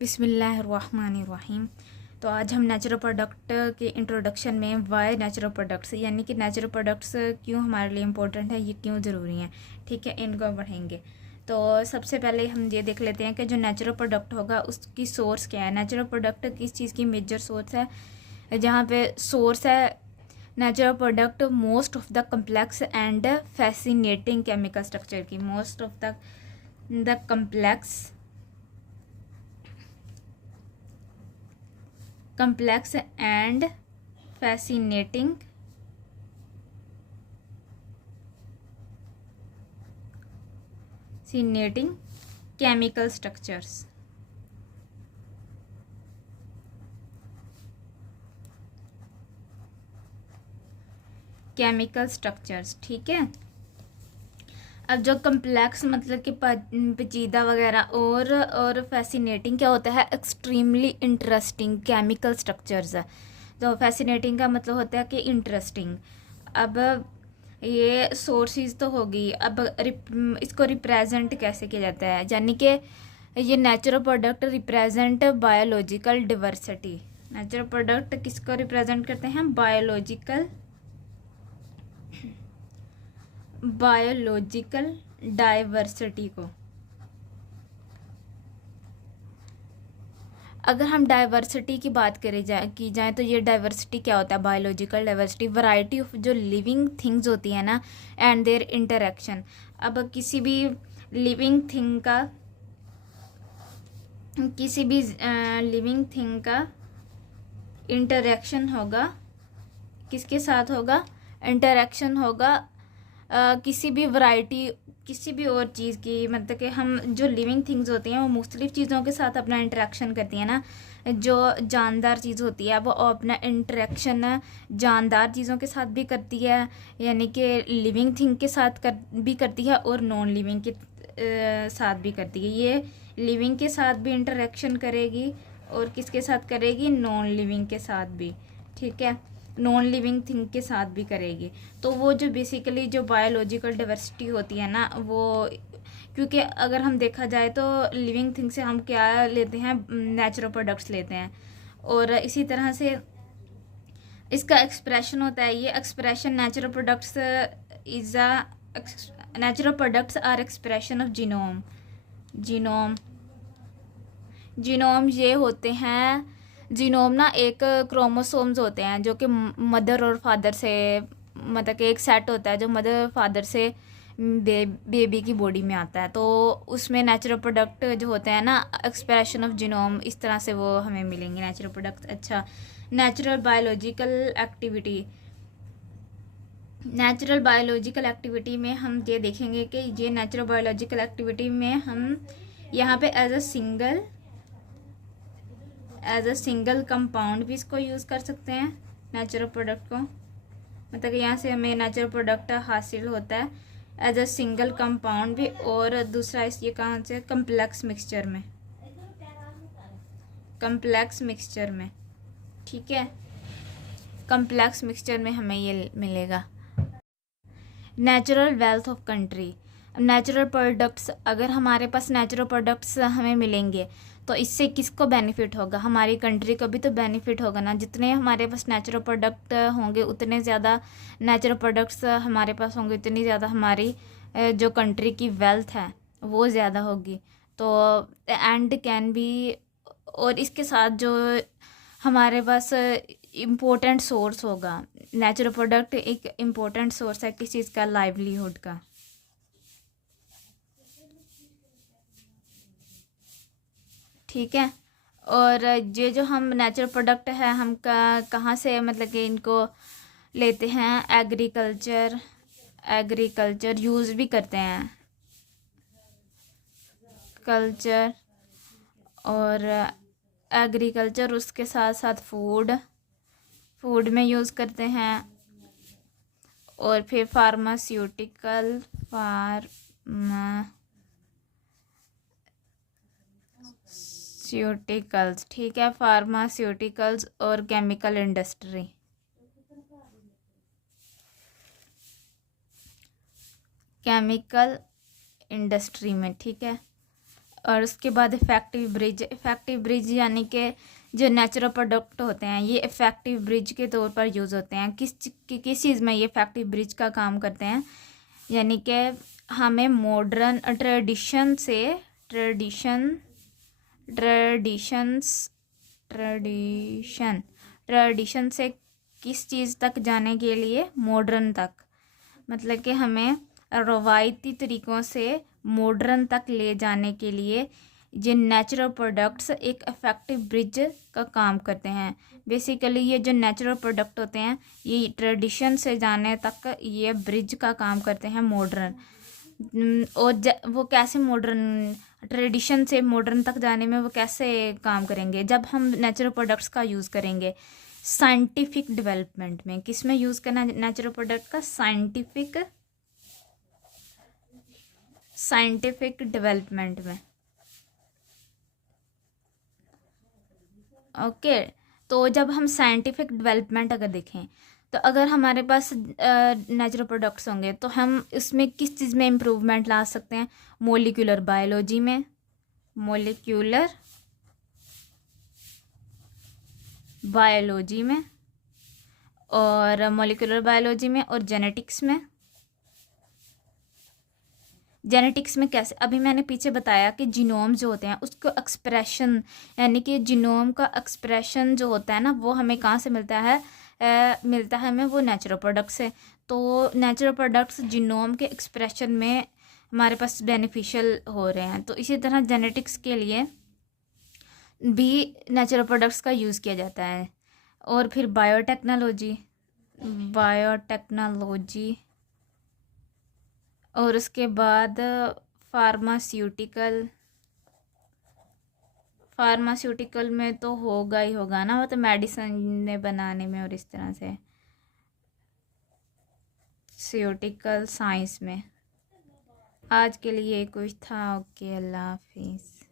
बिस्मिल्लाहिर्रहमानिर्रहीम। तो आज हम नेचुरल प्रोडक्ट के इंट्रोडक्शन में वाई नेचुरल प्रोडक्ट्स यानी कि नेचुरल प्रोडक्ट्स क्यों हमारे लिए इम्पोर्टेंट है, ये क्यों ज़रूरी हैं, ठीक है, इनको बढ़ेंगे। तो सबसे पहले हम ये देख लेते हैं कि जो नेचुरल प्रोडक्ट होगा उसकी सोर्स क्या है। नेचुरल प्रोडक्ट किस चीज़ की मेजर सोर्स है? जहाँ पे सोर्स है natural product most of the complex and fascinating chemical structure की, most of the complex and fascinating chemical structures। ठीक है। अब जो कम्प्लेक्स मतलब कि पेचीदा वगैरह और फैसिनेटिंग क्या होता है? एक्सट्रीमली इंटरेस्टिंग केमिकल स्ट्रक्चर्स है। तो फैसिनेटिंग का मतलब होता है कि इंटरेस्टिंग। अब ये सोर्सेज तो होगी। अब इसको रिप्रेजेंट कैसे किया जाता है? यानी कि ये natural product represent biological diversity. Natural product किसको रिप्रेजेंट करते हैं? बायोलॉजिकल डाइवर्सिटी को। अगर हम डाइवर्सिटी की बात की जाए तो ये डाइवर्सिटी क्या होता है? बायोलॉजिकल डाइवर्सिटी वैरायटी ऑफ जो लिविंग थिंग्स होती है ना एंड देयर इंटरेक्शन। अब किसी भी लिविंग थिंग का इंटरेक्शन होगा, किसके साथ होगा? इंटरेक्शन होगा किसी भी वैरायटी, किसी भी और चीज़ की। मतलब कि हम जो लिविंग थिंग्स होती हैं वो मुख्तलिफ चीज़ों के साथ अपना इंटरेक्शन करती हैं ना। जो जानदार चीज़ होती है वो अपना इंटरेक्शन जानदार चीज़ों के साथ भी करती है, यानी कि लिविंग थिंग के साथ भी करती है और नॉन लिविंग के साथ भी करती है। ये लिविंग के साथ भी इंटरेक्शन करेगी और किसके साथ करेगी? नॉन लिविंग के साथ भी, ठीक है, नॉन लिविंग थिंग के साथ भी करेगी। तो वो जो बेसिकली जो बायोलॉजिकल डाइवर्सिटी होती है ना, वो क्योंकि अगर हम देखा जाए तो लिविंग थिंग से हम क्या लेते हैं? नेचुरल प्रोडक्ट्स लेते हैं। और इसी तरह से इसका एक्सप्रेशन होता है, ये expression natural products are expression of genome ये होते हैं। जीनोम ना एक क्रोमोसोम्स होते हैं जो कि मदर और फादर से, मतलब कि एक सेट होता है जो मदर फादर से बेबी की बॉडी में आता है। तो उसमें नेचुरल प्रोडक्ट जो होते हैं ना, एक्सप्रेशन ऑफ जीनोम, इस तरह से वो हमें मिलेंगे नेचुरल प्रोडक्ट। अच्छा, नेचुरल बायोलॉजिकल एक्टिविटी में हम ये देखेंगे कि ये नेचुरल बायोलॉजिकल एक्टिविटी में हम यहाँ पे एज अ सिंगल कंपाउंड भी इसको यूज़ कर सकते हैं नेचुरल प्रोडक्ट को। मतलब कि यहाँ से हमें नेचुरल प्रोडक्ट हासिल होता है एज अ सिंगल कंपाउंड भी, और दूसरा ये कहाँ से? कम्प्लेक्स मिक्सचर में, ठीक है, कम्प्लेक्स मिक्सचर में हमें ये मिलेगा। Natural wealth of country. Natural products, अगर हमारे पास नेचुरल प्रोडक्ट्स हमें मिलेंगे तो इससे किसको बेनिफिट होगा? हमारी कंट्री को भी तो बेनिफिट होगा ना। जितने हमारे पास नेचुरल प्रोडक्ट होंगे उतने ज़्यादा नेचुरल प्रोडक्ट्स हमारे पास होंगे, उतनी ज़्यादा हमारी जो कंट्री की वेल्थ है वो ज़्यादा होगी। तो एंड कैन बी, और इसके साथ जो हमारे पास इम्पोर्टेंट सोर्स होगा, नेचुरल प्रोडक्ट एक इम्पोर्टेंट सोर्स है किस चीज़ का? लाइवलीहुड का, ठीक है। और ये जो हम नेचुरल प्रोडक्ट है हम कहाँ से मतलब कि इनको लेते हैं? एग्रीकल्चर यूज़ भी करते हैं, कल्चर और एग्रीकल्चर, उसके साथ साथ फूड में यूज़ करते हैं। और फिर फार्मास्यूटिकल्स, ठीक है, फार्मास्यूटिकल्स और केमिकल इंडस्ट्री में, ठीक है। और उसके बाद इफ़ेक्टिव ब्रिज यानी कि जो नेचुरल प्रोडक्ट होते हैं ये इफ़ेक्टिव ब्रिज के तौर पर यूज़ होते हैं। किस चीज़ में ये इफ़ेक्टिव ब्रिज का काम करते हैं, यानी कि हमें मॉडर्न ट्रेडिशन से किस चीज़ तक जाने के लिए, मॉडर्न तक, मतलब कि हमें रवायती तरीक़ों से मॉडर्न तक ले जाने के लिए ये नेचुरल प्रोडक्ट्स एक इफ़ेक्टिव ब्रिज का काम करते हैं। बेसिकली ये जो नेचुरल प्रोडक्ट होते हैं ये ट्रेडिशन से जाने तक ये ब्रिज का काम करते हैं, मॉडर्न। और वो कैसे मॉडर्न, ट्रेडिशन से मॉडर्न तक जाने में वो कैसे काम करेंगे, जब हम नेचुरल प्रोडक्ट्स का यूज़ करेंगे साइंटिफिक डेवलपमेंट में। किस में यूज़ करना नेचुरल प्रोडक्ट का, साइंटिफिक डेवलपमेंट में। ओके, तो जब हम साइंटिफिक डेवलपमेंट अगर देखें तो अगर हमारे पास नेचुरल प्रोडक्ट्स होंगे तो हम इसमें किस चीज़ में इम्प्रूवमेंट ला सकते हैं, मोलिकुलर बायोलॉजी में, और मोलिकुलर बायोलॉजी में और जेनेटिक्स में कैसे, अभी मैंने पीछे बताया कि जीनोम जो होते हैं उसको एक्सप्रेशन, यानी कि जीनोम का एक्सप्रेशन जो होता है ना वो हमें कहाँ से मिलता है, हमें वो नेचुरल प्रोडक्ट से। तो नेचुरल प्रोडक्ट्स जीनोम के एक्सप्रेशन में हमारे पास बेनिफिशियल हो रहे हैं। तो इसी तरह जेनेटिक्स के लिए भी नेचुरल प्रोडक्ट्स का यूज़ किया जाता है। और फिर बायोटेक्नोलॉजी और उसके बाद फार्मास्यूटिकल में तो होगा ही होगा ना, वो तो मेडिसिन बनाने में और इस तरह से स्यूटिकल साइंस में। आज के लिए कुछ था। ओके, अल्लाह हाफिज़।